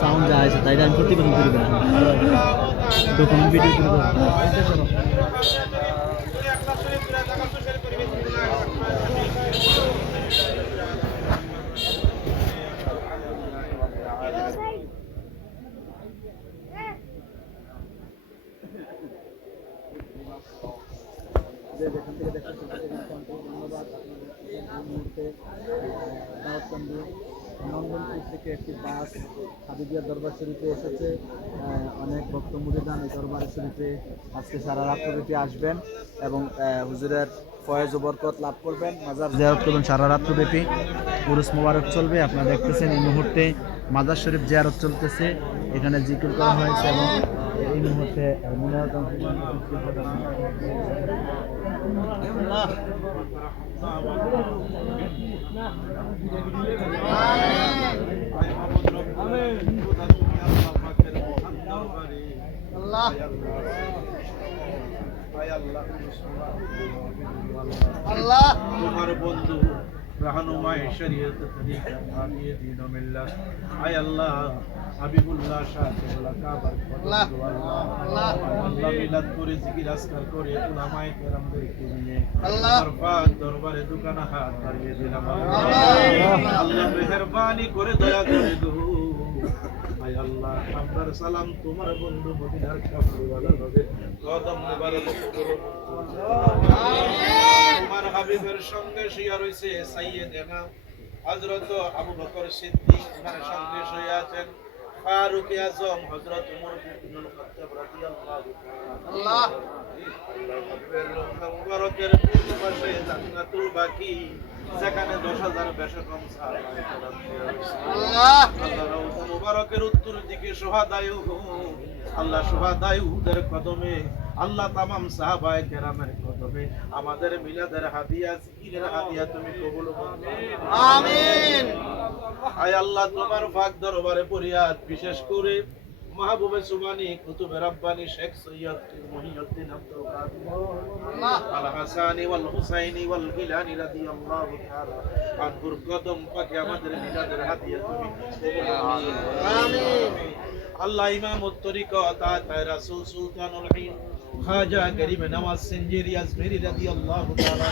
Sound যায় তাই আমি প্রতিবেদন করি না তখন ভিডিও করে যেখান থেকে দেখতে ধন্যবাদ এই মুহূর্তে নন্দনপুর থেকে একটি বাস হাবিবিয়া দরবার শরীফে এসেছে। অনেক ভক্ত মুরিদান এই দরবার শরীফে আজকে সারা রাত্রব্যাপী আসবেন এবং হুজুরের ফয়েজ ও বরকত লাভ করবেন, মাজার জিয়ারত করবেন সারা রাত্রব্যাপী। উরুস মোবারক চলবে, আপনারা দেখতেছেন এই মুহূর্তে মাজার শরীফ জিয়ারত চলতেছে, এখানে জিকির করা হয়েছে এবং এই মুহূর্তে আল্লাহ তোমার বন্ধু रहनुमाए शरीयत तरीका आलिए दीन व मिल्लत आय अल्लाह হাবিবুল্লাহ শাহ কেবলা কাবার আল্লাহ মিলাদ করে জিকির আজকার করে উলামায়ে কেরামদেরকে নিয়ে আল্লাহর পাক দরবারে দুখানা হাত বাড়িয়ে দিলাম আল্লাহ মেহেরবানি করে দয়া করে দো আয় আল্লাহ আপনার সালাম তোমার বন্ধু মদিনার কাফরওয়ালা নবীর কদম মোবারক করো তোমার হাবিবের সঙ্গে শুয়ে রয়েছে সাইয়্যিদানা হযরত আবু বকর সিদ্দিক ওনার সঙ্গে শুয়ে আছেন ফারুক আযম হযরত ওমর ইবনুল খাত্তাব রাদিয়াল্লাহু তাআলা আল্লাহ মুবারকের পাশে জান্নাতুল বাকি যেখানে 10,000 বেশি কম আল্লাহ আল্লাহ মুবারকের উত্তর দিকে শুহাদায়ে আল্লাহ শুহাদায়ে উহুদের কদমে আল্লাহ तमाम সাহাবায়ে কেরামের কদমে আমাদের মিলাদের হাদিয়া জিকিরের হাদিয়া তুমি কবুল করো আমিন আয় আল্লাহ তোমার পাক দরবারে ফরিয়াদ বিশেষ করে মাহবুবে সুবহানী কুতুবে রাব্বানী শেখ সৈয়দ মুহিউদ্দিন আব্দুল কাদের আল হাসানী ওয়াল হুসাইনী ওয়াল গিলানী রাদিয়াল্লাহু তাআলা আনহুর কদম পাকে আমাদের মিলাদের হাদিয়া তুমি কবুল আমিন আমিন আল্লাহ ইমামুত তরিকত আতায়ে রাসূল সুলতানুল হিন্দ খাজা গরিব নওয়াজ সিনজিরি আজমেরি রাদিয়াল্লাহু তাআলা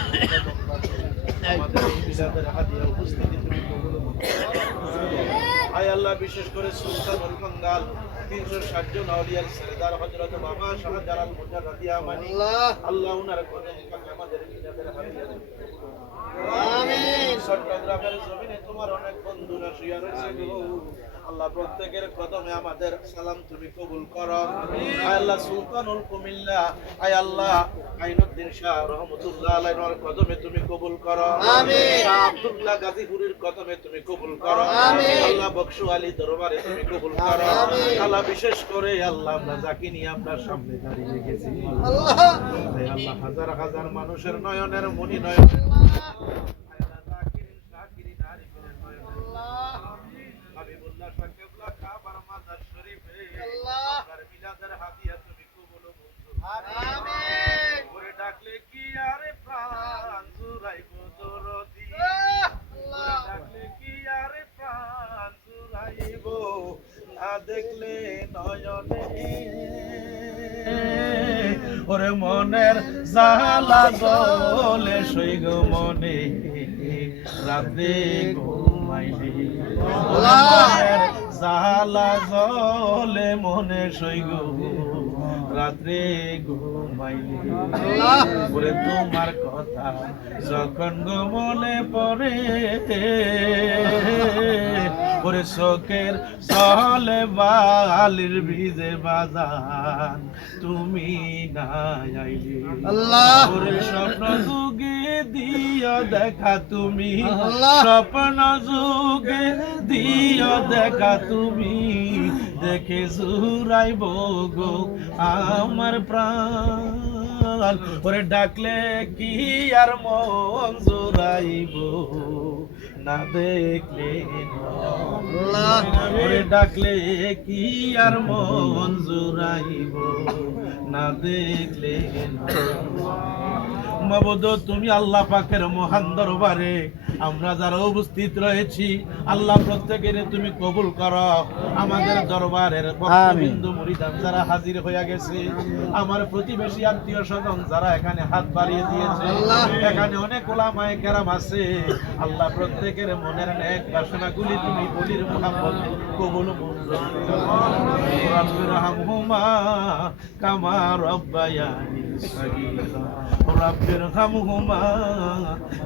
আমাদের মিলাদের হাদিয়া উপস্থিতি তুমি কবুল করো আয় আল্লাহ বিশেষ করে সুলতানুল বাঙ্গাল 360 জন আউলিয়ার সরদার হযরত বাবা শাহজালাল মুজাদ্দিদ ইয়ামানি আল্লাহ উনার কদম পাকে আমাদের মিলাদের হাদিয়া আমিন চট্টগ্রামের জমিনে তোমার অনেক বন্ধুরা শুয়ে রয়েছে আল্লাহ প্রত্যেকের কদমে আমাদের সালাম তুমি কবুল করো আয় আল্লাহ সুলতানুল কুমিল্লা আয় আল্লাহ আইনুদ্দিন শাহ রহমাতুল্লাহ আলাইহির কদমে তুমি কবুল করো আমিন আব্দুল্লাহ গাজীপুরের কদমে তুমি কবুল করো আমিন আল্লাহ বকশু আলী দরবারে তুমি কবুল করো আমিন আল্লাহ বিশেষ করে আল্লাহ আমরা যাকে নিয়ে আমরা সামনে দাঁড়িয়ে গেছি আল্লাহ আল্লাহ হাজার হাজার মানুষের নয়নের মনি নয়ন দেখলে নয়নে ওরে মনের জালা জলে সইগ মনে রাতে ঘুমাইলি মনের জালা জলে মনে সইগ রাতে ঘুমাইলি ওরে তোমার কথা যখন গো মনে পড়ে ওরে শোকের সহলে বালির ভিজে বাজান তুমি না আইলি আল্লাহ ওরে স্বপ্ন যুগে দিও দেখা তুমি স্বপ্ন যুগে দিও দেখা তুমি দেখে জুরাইব গো আমার প্রাণ ওরে ডাকলে কি আর মন জুরাইব না দেখলে ওরে ডাকলে কি আর মন জুরাইব না দেখলে মাবুদ তুমি আল্লাহ পাকের মহান দরবারে আমরা যারা উপস্থিত রয়েছি আল্লাহ প্রত্যেকের তুমি কবুল করো আমাদের দরবারের ভক্তবৃন্দ মুরিদান যারা হাজির হয়ে গেছে আমার প্রতিবেশী আত্মীয় স্বজন যারা এখানে হাত বাড়িয়ে দিয়েছে এখানে অনেক ওলামায়ে কেরাম আছে আল্লাহ প্রত্যেকের মনের নেক বাসনাগুলি তুমি বলির মুহাব্বত কবুল মঞ্জুর করো রাব্বিরহামহুমা কামা রাব্বায়ানি সগীরা রাব্বিরহামহুমা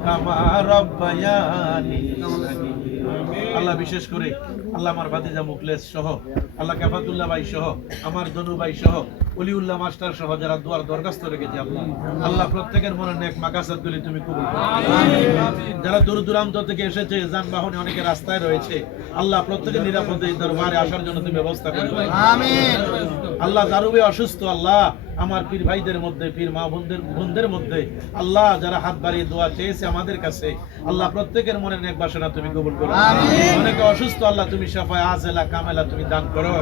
কামা রাব্বায়ানি সগীরা আল্লাহ বিশেষ করে আল্লাহ আমার ভাতিজা মুখলেস সহ আল্লাহ কাফাতুল্লাহ ভাই সহ আমার দনু ভাই সহ ওলিউল্লাহ মাস্টার সহ যারা দুয়ার দরখাস্ত রেখেছে আল্লাহ আল্লাহ প্রত্যেকের মনে নেক মাকাসাতগুলি তুমি কবুল করো যারা দূর দূরান্ত থেকে এসেছে যানবাহনে অনেকে রাস্তায় রয়েছে আল্লাহ প্রত্যেকের নিরাপদে দরবারে আসার জন্য তুমি ব্যবস্থা করো আমিন আল্লাহ যারুবে অসুস্থ আল্লাহ আমার পীর ভাইদের মধ্যে, পীর মা বোনদের মধ্যে আল্লাহ যারা হাত বাড়িয়ে দোয়া চেয়েছে আমাদের কাছে, আল্লাহ প্রত্যেকের মনে নেক বাসনা তুমি কবুল করো। অনেকে অসুস্থ, আল্লাহ তুমি শাফায়ে আজেলা কামেলা তুমি দান করো।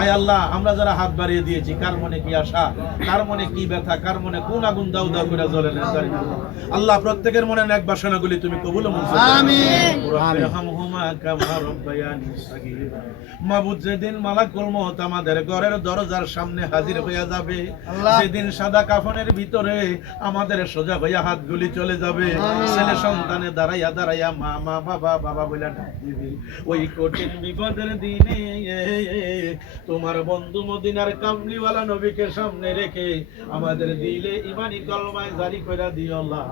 আয় আল্লাহ, আমরা যারা হাত বাড়িয়ে দিয়েছি, কার মনে কি আশা, কার মনে কি ব্যথা, কার মনে কোন আগুন দাউ দাউ করে জ্বলে না জানি না। আল্লাহ প্রত্যেকের মনে নেক বাসনাগুলি তুমি কবুল ও মঞ্জুর করো। আমিন। রাহমহুমা কামা রাব্বায়ানি সাগীরা। মাবুদ, যেদিন মালাকুল মউত আমাদের ঘরের দরজার সামনে হাজির হইয়া যাবে, সেদিন সাদা কাফনের ভিতরে আমাদের সোজা হইয়া হাতগুলি চলে যাবে, ছেলে সন্তানে দাঁড়াইয়া দাঁড়াইয়া মা মা বাবা বাবা বলে ডাক দিবে। ওই কঠিন বিপদের দিনে তোমার বন্ধু মদিনার কামলিওয়ালা নবীকে সামনে রেখে আমাদের দিলে ইমানি কলমায় জারি কইরা দিও আল্লাহ।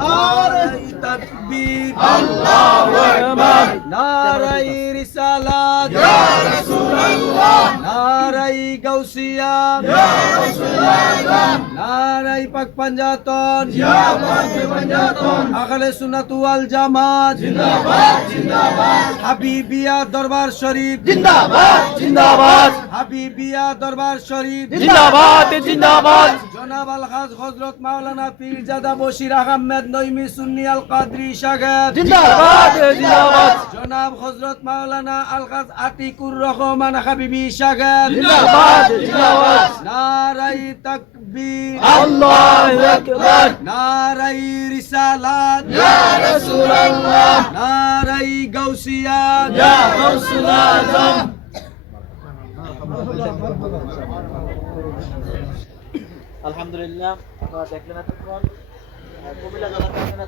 নারায়ে তাকবীর, আল্লাহু আকবার, নারায়ে রিসালাত, ইয়া রাসূলুল্লাহ, নারায়ে গাউসিয়া, ইয়া রাসূলুল্লাহ, নারায়ে পাক পাঞ্জাতন, ইয়া পাক পাঞ্জাতন, আহলে সুন্নাত ওয়াল জামাত জিন্দাবাদ জিন্দাবাদ, হাবিবিয়া দরবার শরীফ জিন্দাবাদ জিন্দাবাদ, হাবিবিয়া দরবার শরীফ জিন্দাবাদ জিন্দাবাদ, জনাব আলহাজ হযরত মাওলানা পীরজাদা বশির আহমেদ নঈমি সুন্নি আল কাদরি সাহেব জিন্দাবাদ জিন্দাবাদ, জনাব হযরত মাওলানা আলহাজ আতিকুর রহমান হাবিবি সাহেব জিন্দাবাদ জিন্দাবাদ, নারায়ে তাকবীর, আল্লাহু আকবার, নারায়ে রিসালাত, ইয়া রাসূলুল্লাহ, নারায়ে গাউসিয়া, ইয়া গাউসুল আজম। আলহামদুলিল্লাহ, আপনারা দেখলেন এতক্ষণ কুমিল্লা জেলা